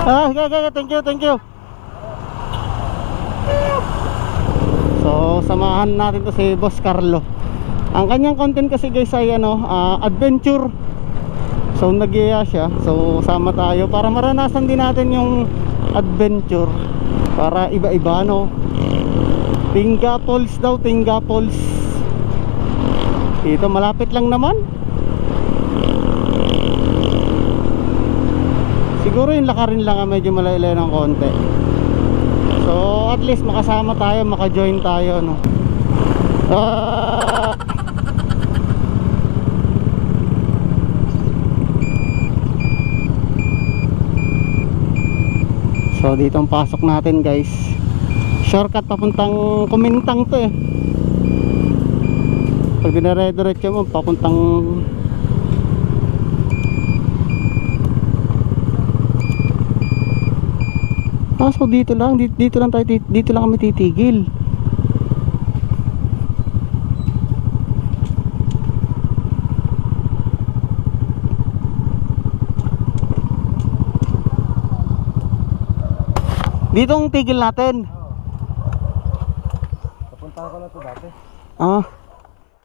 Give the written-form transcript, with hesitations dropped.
Okay, thank you, thank you. So samahan natin to si Boss Carlo. Ang kanyang content kasi guys ay adventure. So nag-iaya siya. So sama tayo para maranasan din natin yung adventure. Para iba-iba no. Tinga Falls daw, Tinga Falls. Dito malapit lang naman. Siguro yung lakarin lang medyo malayo ng konti. So at least makasama tayo, maka-join tayo no. So dito ang pasok natin guys. Shortcut papuntang Kumintang to eh. Pag dinare-diretso mo papuntang so dito lang tayo, dito lang kami titigil. Dito ang tigil natin. Papunta ko na to dati.